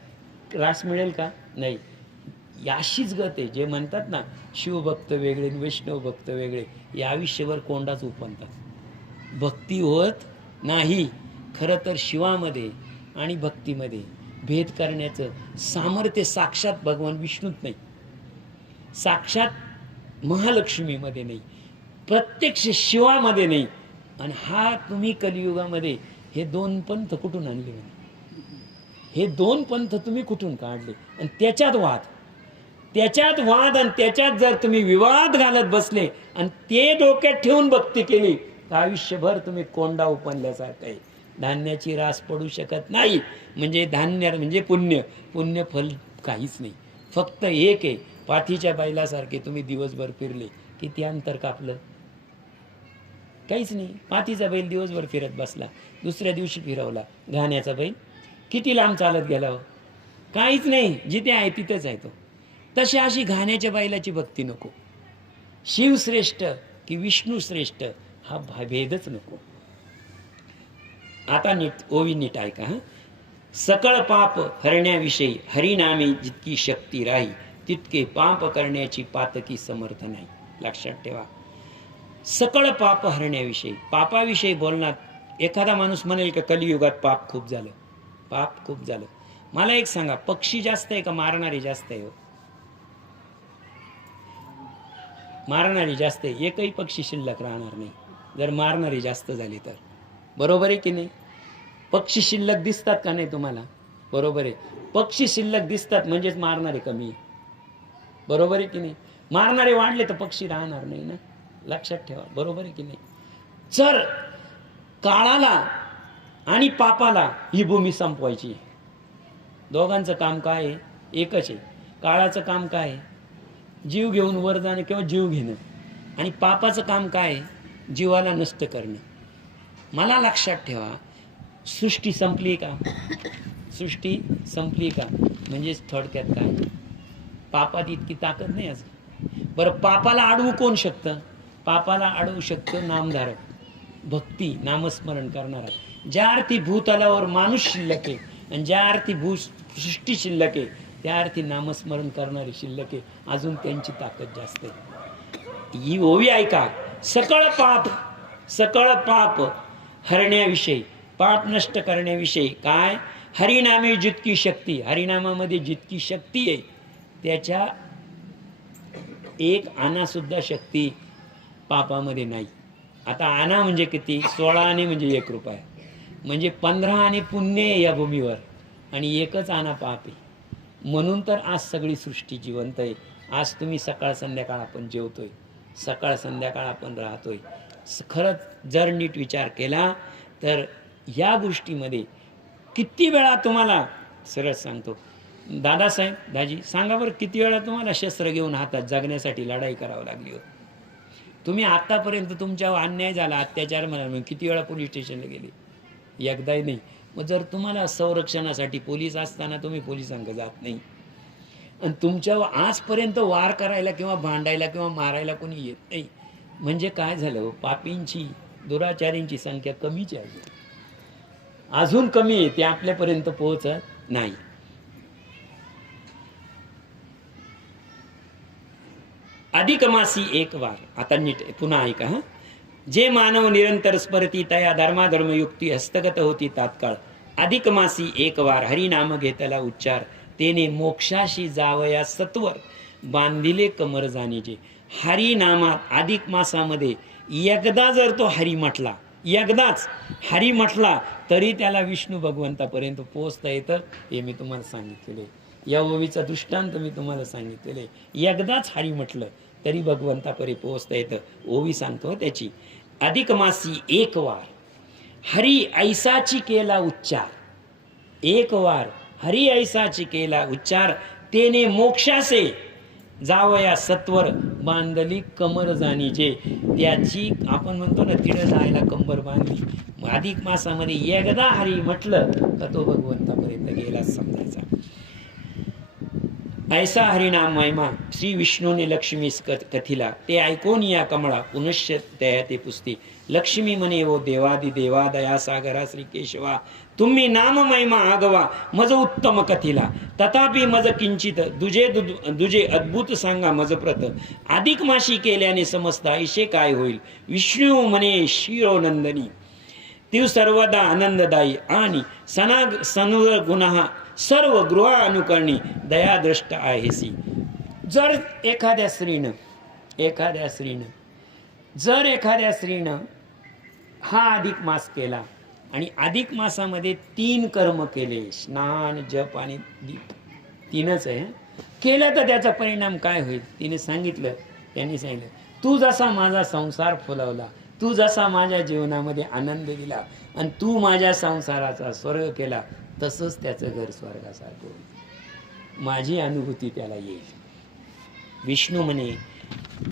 रास मिळेल का? नाही. याशीच गत आहे. जे म्हणतात ना शिवभक्त वेगळे वैष्णव भक्त वेगळे, या आयुष्यभर कोंडाच उपनतात. भक्ती होत नाही. खरं तर शिवामध्ये आणि भक्तीमध्ये भेद करण्याचं सामर्थ्य साक्षात भगवान विष्णूत नाही, साक्षात महालक्ष्मीमध्ये नाही, प्रत्यक्ष शिवामध्ये नाही. आणि हा तुम्ही कलियुगामध्ये हे दोन पंथ कुठून आणले? हे दोन पंथ तुम्ही कुठून काढले? आणि त्याच्यात वाद आणि त्याच्यात जर तुम्ही विवाद घालत बसले आणि ते डोक्यात ठेवून भक्ती केली तर आयुष्यभर तुम्ही कोंडा उपनल्यासारखं आहे. धान्याची रास पडू शकत नाही. म्हणजे धान्य म्हणजे पुण्य फल काहीच नाही. फक्त एक आहे, पाठीच्या बैलासारखे तुम्ही दिवसभर फिरले, किती अंतर कापलं? काहीच नाही. पाठीचा बैल दिवसभर फिरत बसला, दुसऱ्या दिवशी फिरवला. घाण्याचा बैल किती लांब चालत गेला हो? काहीच नाही. जिथे आहे तिथेच आहे तो. तशी अशी घाण्याच्या बैलाची भक्ती नको. शिवश्रेष्ठ की विष्णू श्रेष्ठ हा भेदच नको. आता नीट ओवी नीट ऐका. सकळ पाप हरण्याविषयी हरिनामे जितकी शक्ती राही, तितके पाप करण्याची पातकी समर्थ नाही. लक्षात ठेवा. सकळ पाप हरण्याविषयी, पापाविषयी बोलणार एखादा माणूस म्हणेल का कलियुगात पाप खूप झालं, पाप खूप झालं. मला एक सांगा, पक्षी जास्त आहे का मारणारे जास्त आहे? मारणारी जास्त आहे. एकही पक्षी शिल्लक राहणार नाही जर मारणारी जास्त झाली तर. बरोबर आहे की नाही? पक्षी शिल्लक दिसतात का नाही तुम्हाला? बरोबर आहे. पक्षी शिल्लक दिसतात म्हणजेच मारणारे कमी. बरोबर आहे की नाही? मारणारे वाढले तर पक्षी राहणार नाही ना. लक्षात ठेवा. बरोबर आहे की नाही? जर काळाला आणि पापाला ही भूमी संपवायची, दोघांचं काम काय आहे? एकच आहे. काळाचं काम काय आहे? जीव घेऊन वर जाणं किंवा जीव घेणं. आणि पापाचं काम काय आहे? जीवाला नष्ट करणं. मला लक्षात ठेवा, सृष्टी संपली का? सृष्टी संपली का? म्हणजेच थोडक्यात काय, पापात इतकी ताकद नाही अजून. बरं, पापाला अडवू कोण शकतं? पापाला अडवू शकतं नामधारक, भक्ती नामस्मरण करणारा. ज्या अर्थी भूतलावर माणूस शिल्लक आहे आणि ज्या अर्थी सृष्टी शिल्लक आहे, त्या अर्थी नामस्मरण करणारी शिल्लक आहे. अजून त्यांची ताकद जास्त आहे. ही ओवी ऐका. सकळ पाप हरण्याविषयी, पाप नष्ट करण्याविषयी काय? हरिनामे जितकी शक्ती, हरिनामामध्ये जितकी शक्ती आहे त्याच्या एक आना सुद्धा शक्ती पापामध्ये नाही. आता आना म्हणजे किती? 16 आणे म्हणजे 1 रुपया, म्हणजे 15 आणे पुण्य आहे या भूमीवर आणि 1च आना पाप आहे. म्हणून तर आज सगळी सृष्टी जिवंत आहे. आज तुम्ही सकाळ संध्याकाळ आपण जेवतोय, सकाळ संध्याकाळ आपण राहतोय. खरंच जर नीट विचार केला तर या गोष्टीमध्ये किती वेळा तुम्हाला, सरळ सांगतो दादासाहेब, दाजी सांगा बरं, किती वेळा तुम्हाला शस्त्र घेऊन हातात जगण्यासाठी लढाई करावी लागली हो? तुम्ही आतापर्यंत तुमच्यावर अन्याय झाला, अत्याचार म्हणा, किती वेळा पोलीस स्टेशनला गेले? एकदाही नाही. मग जर तुम्हाला संरक्षणासाठी पोलीस असताना तुम्ही पोलिसांकडे जात नाही आणि तुमच्यावर आजपर्यंत वार करायला किंवा भांडायला किंवा मारायला कोणी येत नाही, म्हणजे काय झालं? पापींची, दुराचारींची संख्या कमीच आहे, अजून कमी आहे, ते आपल्यापर्यंत पोहोचत नाही. अधिक मासी एक वार. आता नीट पुन्हा ऐका. जे मानव निरंतर स्मरती तया धर्माधर्मयुक्ती हस्तगत होती तात्काळ. अधिक मासी एक वार हरिनाम घेतला उच्चार, तेने मोक्षाशी जावया सत्वर बांधिले कमर जाणीचे. हरिनामात अधिक मासामध्ये एकदा जर तो हरी म्हटला, एकदाच हरी म्हटला तरी त्याला विष्णू भगवंतापर्यंत पोहोचता येतं. हे मी तुम्हाला सांगितलेले, या ओवीचा दृष्टांत मी तुम्हाला सांगितलेले. एकदाच हरी म्हटलं तरी भगवंतापर्यंत पोहोचता येतं. ओवी सांगतो त्याची. अधिक मासी एक वार हरी ऐसाची केला उच्चार, एक वार हरी ऐसाची केला उच्चार, तेने मोक्षासे जावया सत्वर, बांधली कमर जाणीचे. त्याची आपण म्हणतो ना, तिडं जायला कंबर बांधली. अधिक मासामध्ये एकदा हरी म्हटलं तर तो भगवंतापर्यंत गेलाच समजायचा. ऐसा हरिनाम महिमा श्री विष्णूने लक्ष्मीस कथिला, ते ऐकून या कमळा पुनश्च दया ते पुसती. लक्ष्मी म्हणे वो देवादी देवा दया सागरा श्री केशवा, तुम्ही नाम महिमा आगवा मज उत्तम कथिला. तथापि मज किंचित दुजे अद्भुत सांगा मज प्रत, अधिक माशी केल्याने समजता ऐशे काय होईल. विष्णू म्हणे शिरोनंदनी, तीव सर्वदा आनंददायी आणि सनुर गुन्हा सर्व गृह अनुकरणी दयादृष्ट आहेसी. जर एखाद्या स्त्रीनं हा अधिक मास केला आणि अधिक मासामध्ये 3 कर्म केले, स्नान जप आणि दीप, 3च आहे, केलं तर त्याचा परिणाम काय होईल. त्यांनी सांगितलं, तू जसा माझा संसार फुलवला, तू जसा माझ्या जीवनामध्ये आनंद दिला आणि तू माझ्या संसाराचा स्वर्ग केला, तसंच त्याचं घर स्वर्गासारखं होईल. माझी अनुभूती त्याला येईल. विष्णू म्हणे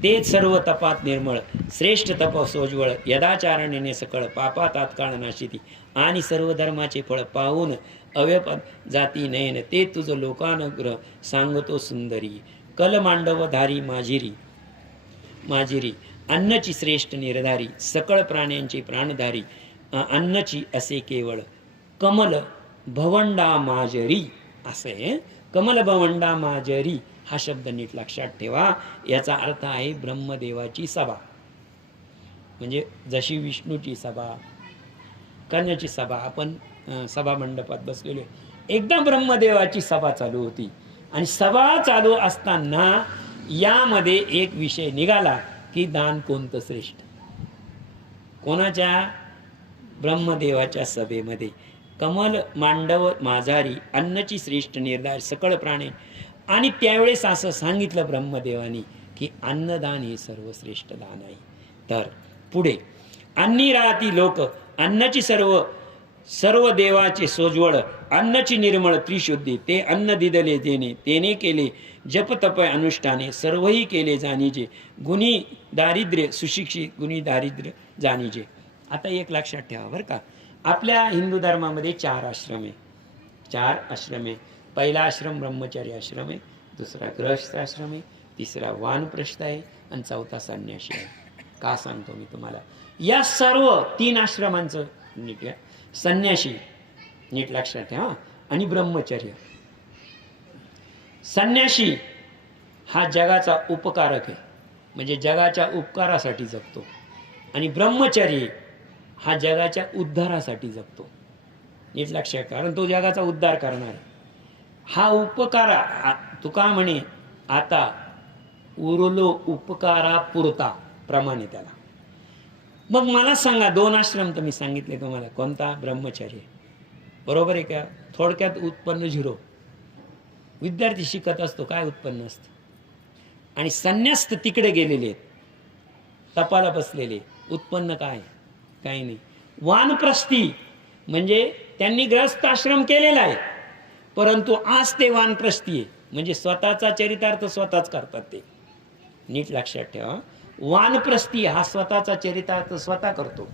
तेच सर्व तपात निर्मळ, श्रेष्ठ तप सोज्वळ, यदाचारणेने सकळ, पापा तात्काळ नाशिती, आणि सर्व धर्माचे फळ पाहून अव्यप जाती नयन, ते तुझं लोकानुग्रह सांगतो सुंदरी. कल मांडवधारी माझिरी अन्नची श्रेष्ठ निर्धारी, सकळ प्राण्यांची प्राणधारी, अन्नची असे केवळ कमल भवंडा माजरी. असे कमल भवंडा माजरी हा शब्द नीट लक्षात ठेवा. याचा अर्थ आहे ब्रह्मदेवाची सभा. म्हणजे जशी विष्णूची सभा, कर्णाची सभा, आपण सभा मंडपात बसलेलो, एकदा ब्रह्मदेवाची सभा चालू होती आणि सभा चालू असताना यामध्ये एक विषय निघाला की दान कोणतं श्रेष्ठ. कोणाच्या? ब्रह्मदेवाच्या सभेमध्ये. कमल मांडव माझारी, अन्नची श्रेष्ठ निर्धार, सकळ प्राणे. आणि त्यावेळेस असं सांगितलं ब्रह्मदेवानी की अन्नदान हे सर्वश्रेष्ठ दान आहे. तर पुढे अन्नी राहती लोक, अन्नाची सर्व देवाचे सोज्वळ, अन्नची निर्मळ त्रिशुद्धी, ते अन्न दिदले देणे, तेने केले जप तप अनुष्ठाने, सर्वही केले जाणीजे, गुणी दारिद्र्य सुशिक्षित, गुणी दारिद्र्य जाणीजे. आता एक लक्षात ठेवा बरं का, आपल्या हिंदू धर्मामध्ये 4 आश्रम आहे. 4 आश्रम आहे. पहिला आश्रम ब्रह्मचारी आश्रम आहे, दुसरा गृहस्थ आश्रम आहे, तिसरा वानप्रस्थ आहे आणि चौथा संन्यासी आहे. का सांगतो मी तुम्हाला, या सर्व 3 आश्रमांचं नीट, संन्यासी नीट लक्षात ठेवा, आणि ब्रह्मचर्य. संन्यासी हा जगाचा उपकारक आहे, म्हणजे जगाच्या उपकारासाठी जगतो, आणि ब्रह्मचर्य हा जगाच्या उद्धारासाठी जगतो. नीट लक्षात, कारण तो जगाचा उद्धार करणार. हा उपकारा, तुका म्हणे आता उरलो उपकारा पुरता प्रमाणे त्याला. मग मला सांगा, 2 आश्रम तर मी सांगितले तुम्हाला, कोणता? ब्रह्मचर्य, बरोबर आहे का? थोडक्यात उत्पन्न 0. विद्यार्थी शिकत असतो, काय उत्पन्न असतं. आणि संन्यास्त तिकडे गेलेले आहेत, तपाला बसलेले, उत्पन्न काय? काही नाही. वानप्रस्थी म्हणजे त्यांनी ग्रस्त आश्रम केलेला आहे, परंतु आज ते वानप्रस्थी आहे, म्हणजे स्वतःचा चरितार्थ स्वतःच करतात ते. नीट लक्षात ठेवा, वानप्रस्थी हा स्वतःचा चरितार्थ स्वतः करतो.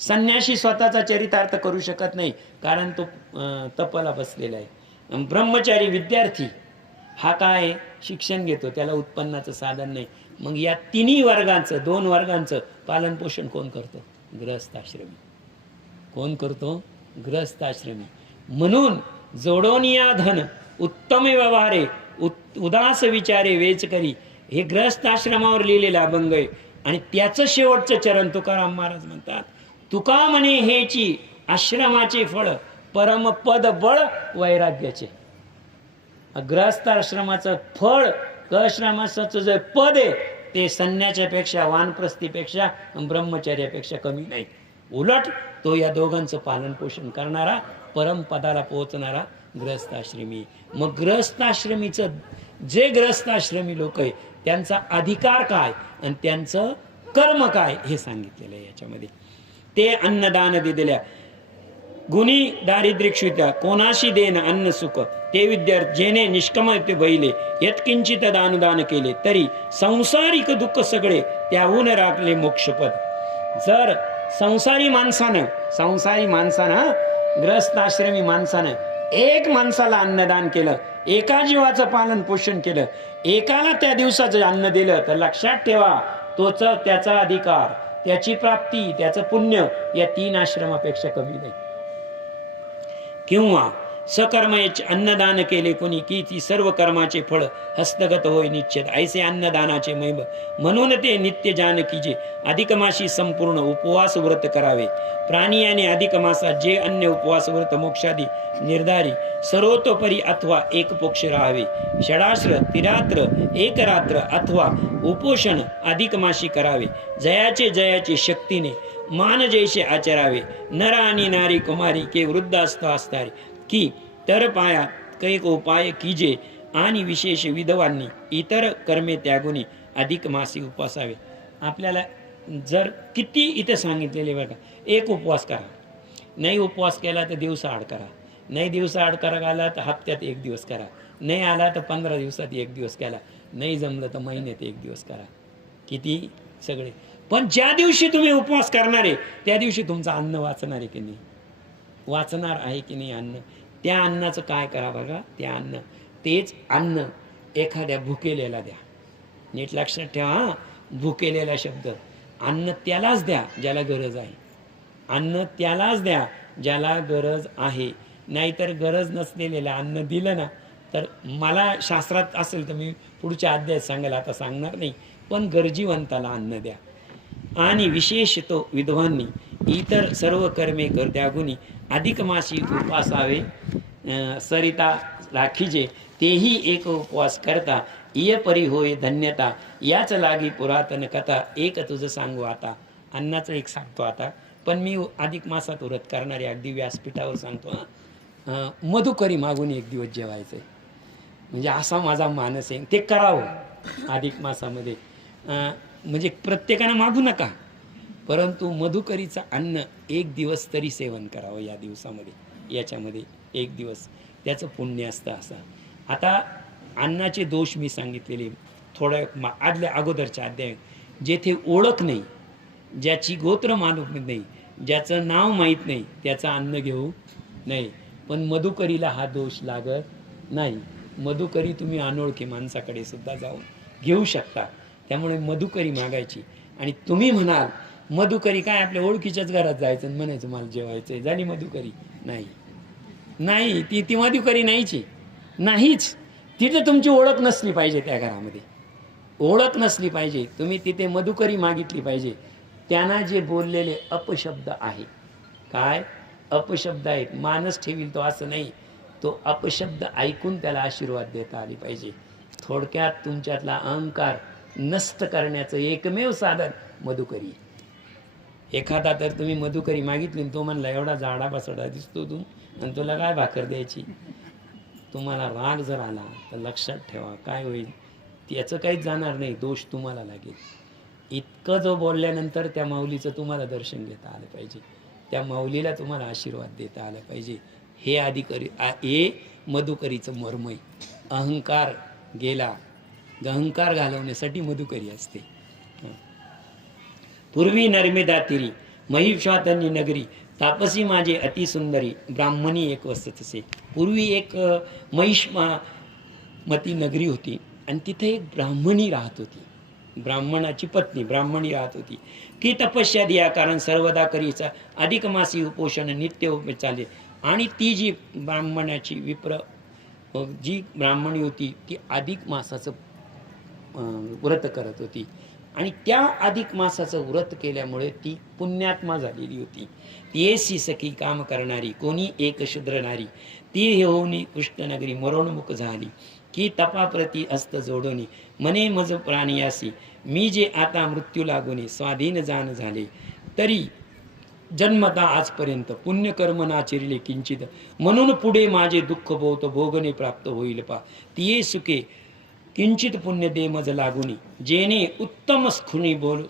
संन्यासी स्वतःचा चरितार्थ करू शकत नाही, कारण तो तपाला बसलेला आहे. ब्रह्मचारी विद्यार्थी हा काय? शिक्षण घेतो, त्याला उत्पन्नाचं साधन नाही. मग या 3 वर्गांचं, 2 वर्गांचं पालन पोषण कोण करतो? गृहस्थाश्रमी. कोण करतो? गृहस्थाश्रमी. म्हणून जोडोनिया धन उत्तम व्यवहारे उदास विचारे वेच करी, हे गृहस्थाश्रमावर लिहिलेलं अभंग आहे. आणि त्याचं शेवटचं चरण तुकाराम महाराज म्हणतात, तुका म्हणे हेची आश्रमाचे फळ, परमपद बळ वैराग्याचे. गृहस्थाश्रमाचं फळ, आश्रमाचं जे पद आहे ते संन्याच्यापेक्षा, वानप्रस्थीपेक्षा, ब्रह्मचर्यापेक्षा कमी नाही. उलट तो या दोघांचं पालन पोषण करणारा, परमपदाला पोहोचणारा गृहस्थाश्रमी. मग गृहस्थाश्रमीचं, जे गृहस्थाश्रमी लोक आहे त्यांचा अधिकार काय आणि त्यांचं कर्म काय हे सांगितलेलं आहे याच्यामध्ये. ते अन्नदान दिल्या. गुणी दारिद्र्य क्षुत्या कोणाशी देन अन्न सुख, ते विद्यार्थी जेणे निष्कमते बैले यत्किंचित दानुदान केले, तरी संसारिक दुःख सगळे त्याहून राखले मोक्षपद. जर संसारी माणसानं ग्रस्ताश्रमी माणसानं एक माणसाला अन्नदान केलं, एका जीवाचं पालन पोषण केलं, एकाला त्या दिवसाचं अन्न दिलं, तर लक्षात ठेवा तोच त्याचा अधिकार, त्याची प्राप्ती, त्याचं पुण्य या 3 आश्रमापेक्षा कमी नाही. किंवा सकर्म अन्नदान केले कोणी, की ती सर्व कर्माचे फळ हस्तगत होय निश्चित, ऐसे अन्नदानाचे महिम. म्हणून ते नित्य जानकीचे अधिक मासी संपूर्ण उपवास व्रत करावे. प्राणी आणि अधिक मासात जे अन्य उपवास व्रत मोक्षादी निर्धारी सर्वतोपरी अथवा एक पोक्ष राहावे. षडाश्र तिरात्र एक रात्र अथवा उपोषण अधिक मासी करावे. जयाचे शक्तीने मान जैसे आचरावे. नर आणि नारी कुमारी के वृद्ध असतारे की तर पाया कैक उपाय कीजे, आणि विशेष विधवांनी इतर कर्मे त्यागुनी अधिक मासी उपवासावे. आपल्याला जर किती इथे सांगितलेले बघा, एक उपवास करा, नाही उपवास केला तर दिवसा आड करा, नाही दिवसा आड करा आला तर हप्त्यात 1 दिवस करा, नाही आला तर 15 दिवसात 1 दिवस केला, नाही जमलं तर महिन्यात 1 दिवस करा. किती सगळे. पण ज्या दिवशी तुम्ही उपवास करणार आहे त्या दिवशी तुमचं अन्न वाचणार आहे की नाही, वाचणार आहे की नाही अन्न, त्या अन्नाचं काय करा बघा. त्या अन्न, तेच अन्न एखाद्या भुकेलेला द्या. नीट लक्षात ठेवा, भुकेलेला शब्द. अन्न त्यालाच द्या ज्याला गरज आहे, अन्न त्यालाच द्या ज्याला गरज आहे. नाहीतर गरज नसलेलेला अन्न दिलं ना, तर मला शास्त्रात असेल तर मी पुढच्या अध्यायात सांगायला आता सांगणार नाही, पण गरजीवंताला अन्न द्या. आणि विशेषतो विधवांनी इतर सर्व कर्मे त्यागुनी अधिक मासी उपवासावे. सरिता राखीजे तेही एक उपवास करता, इय परी होय धन्यता, याच लागी पुरातन कथा. एक तुझं सांगू आता, अन्नाचं एक सांगतो आता, पण मी अधिक मासात व्रत करणारे अगदी व्यासपीठावर सांगतो. मधुकरी मागून 1 दिवस जेवायचंय, म्हणजे असा माझा मानस आहे. ते करावं अधिक मासामध्ये. म्हणजे प्रत्येकानं मागू नका, परंतु मधुकरीचं अन्न 1 दिवस तरी सेवन करावं या दिवसामध्ये. याच्यामध्ये 1 दिवस त्याचं पुण्य असतं. असं आता अन्नाचे दोष मी सांगितलेले थोड्या आदल्या अगोदरच्या अध्याय. जेथे ओळख नाही, ज्याची गोत्र मालूम नाही, ज्याचं नाव माहीत नाही, त्याचं अन्न घेऊ नाही. पण मधुकरीला हा दोष लागत नाही. मधुकरी तुम्ही अनोळखी माणसाकडे सुद्धा जाऊन घेऊ शकता. त्यामुळे मधुकरी मागायची. आणि तुम्ही म्हणाल मधुकरी काय, आपल्या ओळखीच्याच घरात जायचं आणि म्हणायचं मला जेवायचंय, झाली मधुकरी. नाही, ती मधुकरी नाहीच. तिथे तुमची ओळख नसली पाहिजे, त्या घरामध्ये ओळख नसली पाहिजे. तुम्ही तिथे मधुकरी मागितली पाहिजे. त्यांना जे बोललेले अपशब्द आहे, काय अपशब्द आहेत, मानस ठेवील तो असं नाही, तो अपशब्द ऐकून त्याला आशीर्वाद देता आली पाहिजे. थोडक्यात तुमच्यातला अहंकार नष्ट करण्याचं एकमेव साधन मधुकरी. एखादा तर तुम्ही मधुकरी मागितली, तो म्हणला एवढा जाडा बसडा दिसतो तू, आणि तुला काय भाकर द्यायची. तुम्हाला राग जर आला तर लक्षात ठेवा काय होईल, त्याचं काहीच जाणार नाही, दोष तुम्हाला लागेल. इतकं जो बोलल्यानंतर त्या माऊलीचं तुम्हाला दर्शन घेता आलं पाहिजे, त्या माऊलीला तुम्हाला आशीर्वाद देता आला पाहिजे. हे मधुकरीचं मर्म आहे. अहंकार गेला, अहंकार घालवण्यासाठी मधुकरी असते. पूर्वी नर्मदा तीरी महिषवातनी नगरी, तापसी माझे अतिसुंदरी, ब्राह्मणी एक वसत असे. पूर्वी एक महिषमती नगरी होती, आणि तिथे एक ब्राह्मणी राहत होती. ब्राह्मणाची पत्नी ब्राह्मणी राहत होती. ती तपस्या दिया कारण सर्वदा करीचा अधिक मासी उपोषण नित्य चाले. आणि ती जी ब्राह्मणाची जी ब्राह्मणी होती ती अधिक मासाचं व्रत करत होती. आणि त्या अधिक मासाचं व्रत केल्यामुळे ती पुण्यात्मा झालेली होती. येसी सखी काम करणारी कोणी एक शूद्र नारी, ती होऊनी कृष्णनगरी मरणमुख झाली. की तपाप्रती हस्त जोडोनी मने मज प्राणियासी, मी जे आता मृत्यू लागोनी स्वाधीन जाण झाले. तरी जन्मता आजपर्यंत पुण्यकर्म नाचिरले किंचित, म्हणून पुढे माझे दुःख बहुत भोगणे प्राप्त होईल पा. तिये सुखे किंचित पुण्य दे मज लागुनी, जेणे उत्तम खुनी बोल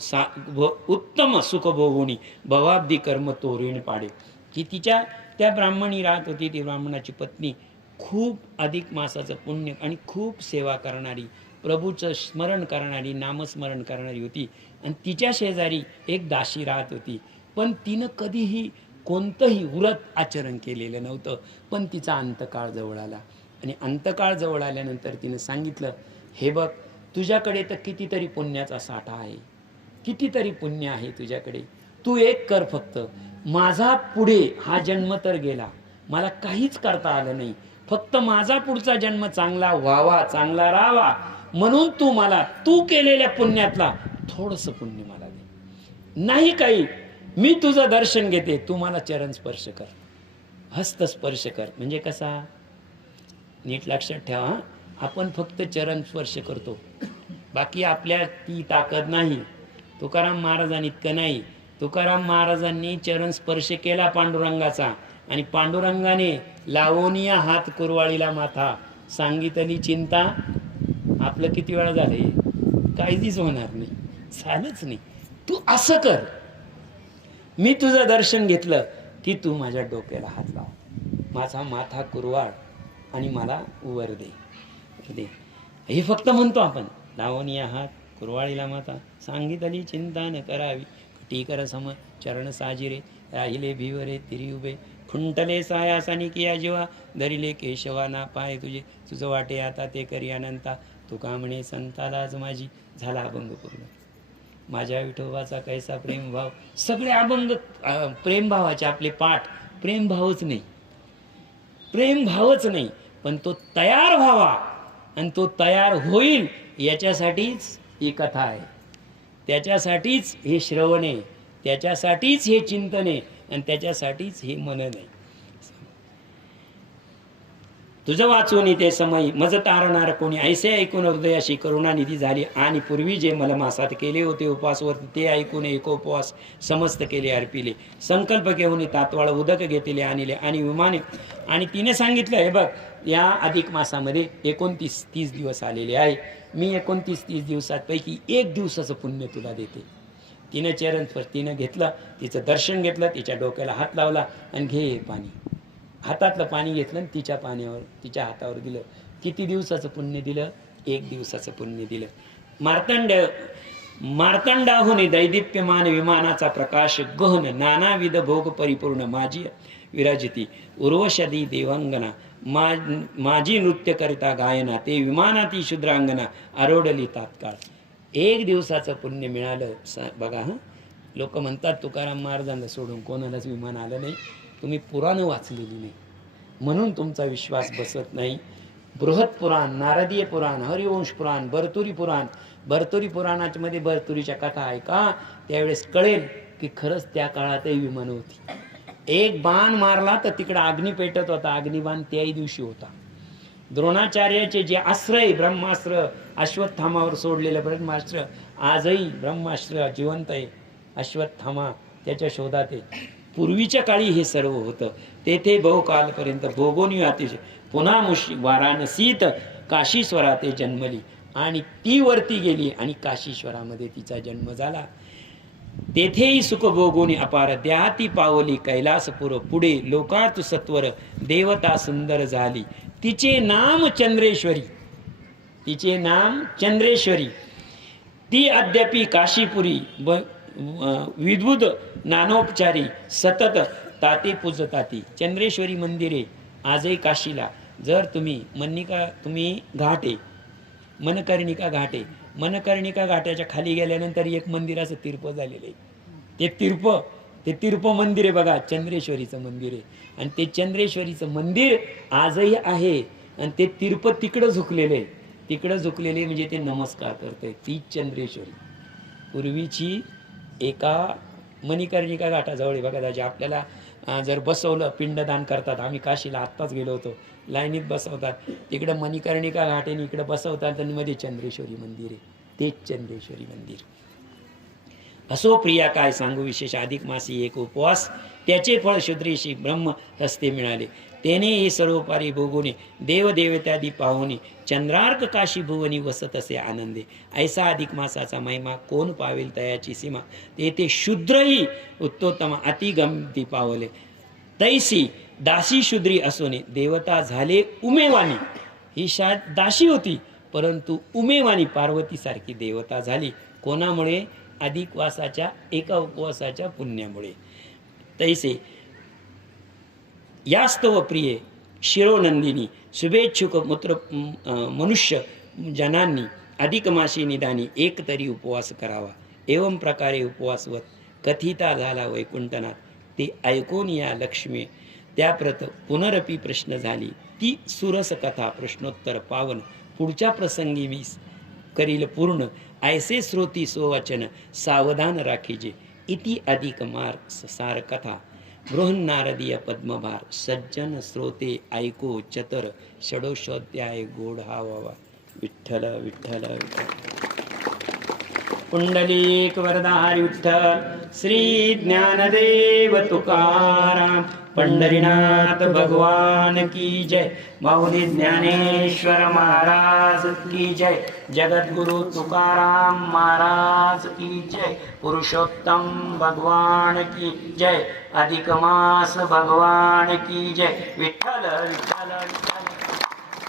उत्तम सुख भोगुनी, भवाब्दी कर्म तोरीण पाडे. की तिच्या त्या ब्राह्मणी राहत होती, ती ब्राह्मणाची पत्नी, खूप अधिक मासाचं पुण्य आणि खूप सेवा करणारी, प्रभूचं स्मरण करणारी, नामस्मरण करणारी होती. आणि तिच्या शेजारी एक दासी राहत होती, पण तिनं कधीही कोणतंही व्रत आचरण केलेलं नव्हतं. पण तिचा अंतकाळ जवळ आला आणि अंतकाळ जवळ आल्यानंतर तिनं सांगितलं, हे बघ, तुझ्याकडे तर कितीतरी पुण्याचा साठा आहे, कितीतरी पुण्य आहे तुझ्याकडे. तू एक कर फक्त, माझा पुढे हा जन्म तर गेला, मला काहीच करता आलं नाही, फक्त माझा पुढचा जन्म चांगला व्हावा, चांगला राहावा, म्हणून तू मला तू केलेल्या पुण्यातला थोडंसं पुण्य मला दे. नाही काही, मी तुझं दर्शन घेते, तू मला चरण स्पर्श कर, हस्तस्पर्श कर. म्हणजे कसा, नीट लक्षात ठेवा, आपण फक्त चरण स्पर्श करतो, बाकी आपल्या ती ताकद नाही. तुकाराम महाराजांनी इतकं नाही, तुकाराम महाराजांनी चरण स्पर्श केला पांडुरंगाचा, आणि पांडुरंगाने लावोनिया हात कुरवाळीला माथा, सांगितली चिंता. आपलं किती वेळा झालंय, काहीच होणार नाही, झालंच नाही. तू असं कर, मी तुझं दर्शन घेतलं की तू माझ्या डोक्याला हात लाव, माझा माथा कुरवाळ आणि मला वर दे. हे फक्त म्हणतो आपण, लावोनिया हात कुरवाळीला माथा, सांगितली चिंता न करावी, टीकर सम चरण साजिरे, राहिले भिवरे तिरी उभे, खुंटले सायासानी किया जीवा, धरिले केशवा ना पाय तुझे, तुझं वाटे आता ते करी अनंता, तुका म्हणे संतालाच माझी. झाला अभंग पूर्ण. माझ्या विठोबाचा कैसा प्रेमभाव. सगळे अभंग प्रेमभावाचे आपले पाठ, प्रेमभावच नाही, प्रेमभावच नाही, पण तो तयार व्हावा आणि तो तयार होईल याच्यासाठीच ही कथा आहे, त्याच्यासाठीच हे श्रवण आहे, त्याच्यासाठीच हे चिंतन आहे, आणि त्याच्यासाठीच हे मनन आहे. तुझं वाचून ते समय मज तारणार कोणी, ऐसे ऐकून हृदयाशी करुणानिधी झाली, आणि पूर्वी जे मलमासात केले होते उपवासवरती, ते ऐकून एकोपवास समस्त केले अर्पिले, संकल्प घेऊन तात्वाळ उदक घेतले आणले आणि विमाने. आणि तिने सांगितलं, हे बघ, या अधिक मासामध्ये 29-30 दिवस आलेले आहे, मी 29-30 दिवसांपैकी 1 दिवसाचं पुण्य तुला देते. तिनं चरण तिनं घेतलं, तिचं दर्शन घेतलं, तिच्या डोक्याला हात लावला आणि घे पाणी. हातातलं पाणी घेतलं आणि तिच्या पाण्यावर, तिच्या हातावर दिलं. किती दिवसाचं पुण्य दिलं? 1 दिवसाचं पुण्य दिलं. मार्तंडाहून दैदिप्यमान विमानाचा प्रकाश गहन, नानाविध भोग परिपूर्ण माझी विराजिती, उर्वशदी देवांगना, माझी नृत्य करिता गायना, ते विमानाती शुद्रांगना, आरोडली तात्काळ. 1 दिवसाचं पुण्य मिळालं. बघा, हं, लोक म्हणतात तुकाराम महाराजांना सोडून कोणालाच विमान आलं नाही. तुम्ही पुराणं वाचलेली नाही म्हणून तुमचा विश्वास बसत नाही. बृहत पुराण, नारदीय पुराण, हरिवंश पुराण, भरतुरी पुराण, भरतुरी पुराणाच्या मध्ये भरतुरीच्या कथा आहे का, त्यावेळेस कळेल की खरंच त्या काळातही विमान होती. एक बाण मारला तर तिकडे अग्नी पेटत होता, अग्निबाण त्याही दिवशी होता. द्रोणाचार्याचे जे अस्त्र आहे, ब्रह्मास्त्र, अश्वत्थामावर सोडलेलं ब्रह्मास्त्र, आजही ब्रह्मास्त्र जिवंत आहे. अश्वत्थामा त्याच्या शोधात आहे. पूर्वीच्या काळी हे सर्व होतं. तेथे बहुकालपर्यंत भोगोनी अतिशय पुन्हा वाराणसीत काशीश्वरात जन्मली, आणि ती वरती गेली आणि काशीश्वरामध्ये तिचा जन्म झाला. तेथेही सुख भोगोनी अपार, द्याती पावली कैलासपुर, पुढे लोकात सत्वर, देवता सुंदर झाली, तिचे नाम चंद्रेश्वरी, तिचे नाम चंद्रेश्वरी. ती अद्यापि काशीपुरी विद्वुद नानोपचारी सतत ताते पूजताती. चंद्रेश्वरी मंदिरे आजही काशीला, जर तुम्ही घाट आहे, मनकर्णिका घाट आहे, मनकर्णिका घाटाच्या खाली गेल्यानंतर एक मंदिराचं तीर्प झालेलं आहे. ते तीर्प मंदिर आहे बघा, चंद्रेश्वरीचं मंदिर आहे. आणि ते चंद्रेश्वरीचं मंदिर आजही आहे, आणि ते तीर्प तिकडं झुकलेलं आहे. तिकडं झुकलेले म्हणजे ते नमस्कार करते. ती चंद्रेश्वरी पूर्वीची एका मणिकर्णिका घाटाजवळ बघा. त्याच्या आपल्याला जर बसवलं, पिंडदान करतात. आम्ही काशीला आत्ताच गेलो होतो, लाईनीत बसवतात. तिकडं मणिकर्णिका घाट आहे, इकडं बसवतात, आणि मध्ये चंद्रेश्वरी मंदिर आहे. तेच चंद्रेश्वरी मंदिर. असो प्रिया काय सांगू विशेष, अधिक मासी एक उपवास, त्याचे फळ शूद्रेशी ब्रह्म हस्ते मिळाले. तेने हे सर्वपारी भोगुनी देवदेवत्यादी पाहुनी चंद्रार्क काशी भुवनी वसत असे आनंदे. ऐसा अधिक मासाचा महिमा कोण पावेल तयाची सीमा. तेथे शूद्रही उत्तोत्तम अतिगमती पावले. तैसी दासी शूद्री असून देवता झाले उमेवानी. ही दासी होती परंतु उमेवानी पार्वतीसारखी देवता झाली. कोणामुळे? अधिक वासाच्या एका उपवासाच्या पुण्यामुळे. तैसे यास्तव प्रिय शिरोनंदिनी शुभेच्छुक मूत्र मनुष्य जनांनी अधिक मासी निदानी एक तरी उपवास करावा. एवं प्रकारे उपवासवत कथिता झाला वैकुंठनाथ. ते ऐकून या लक्ष्मी त्याप्रत पुनरपी प्रश्न झाली. ती सुरस कथा प्रश्नोत्तर पावन पुढच्या प्रसंगी मी करील पूर्ण. ऐसे श्रोती सोवचन सावधान राखीजे. इति अधिक मार्ग सार कथा बृहन्नारदीय पद्मभार. सज्जन श्रोते ऐको चतर षडोषोध्याय गोड हा व्हावा. विठ्ठल विठ्ठल विठ्ठल. पुंडलिक वरदारी विठ्ठल. श्री ज्ञानदेव तुकाराम पंढरीनाथ भगवान की जय. माऊली ज्ञानेश्वर महाराज की जय. जगद्गुरु तुकाराम महाराज की जय. पुरुषोत्तम भगवान की जय. अधिक मास भगवान की जय. विठ्ठल विठ्ठल.